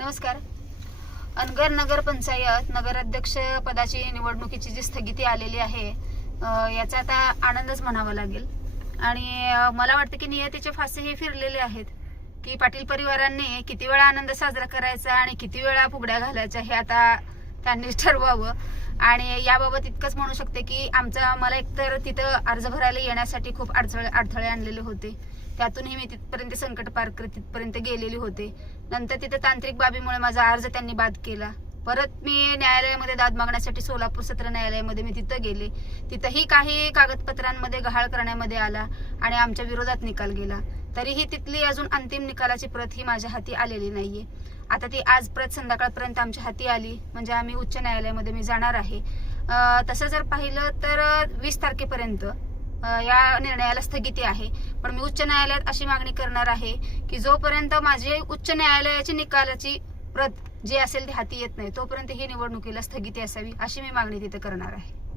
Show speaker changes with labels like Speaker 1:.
Speaker 1: नमस्कार अनगर नगर पंचायत नगराध्यक्ष पदाची निवडणुकीची जी स्थगिती आलेली आहे याचा आता आनंदच म्हणावा लागेल आणि मला वाटतं की नियतीचे फासे हे फिरलेले आहेत की पाटील परिवारांनी किती वेळा आनंद साजरा करायचा आणि किती वेळा फुगड्या घालायच्या हे आता त्यांनी ठरवावं आणि याबाबत इतकंच म्हणू शकते की आमचा मला एकतर तिथं अर्ज भरायला येण्यासाठी खूप अडथळे अडथळे आणलेले होते त्यातूनही मी तिथपर्यंत संकट पार करत तिथपर्यंत गेलेले होते नंतर तिथं तांत्रिक बाबीमुळे माझा अर्ज त्यांनी बाद केला परत मी न्यायालयामध्ये दाद मागण्यासाठी सोलापूर सत्र न्यायालयामध्ये मी तिथं गेले तिथंही काही कागदपत्रांमध्ये गहाळ करण्यामध्ये आला आणि आमच्या विरोधात निकाल गेला तरीही तिथली अजून अंतिम निकालाची प्रत ही माझ्या हाती आलेली नाहीये आता ती आज प्रत संध्याकाळपर्यंत आमच्या हाती आली म्हणजे आम्ही उच्च न्यायालयामध्ये मी जाणार आहे तसं जर पाहिलं तर वीस तारखेपर्यंत या निर्णयाला स्थगिती आहे पण मी उच्च न्यायालयात अशी मागणी करणार आहे की जोपर्यंत माझे उच्च न्यायालयाची निकालाची प्रत जे असेल ते हाती येत नाही तोपर्यंत ही निवडणुकीला स्थगिती असावी अशी मी मागणी तिथे करणार आहे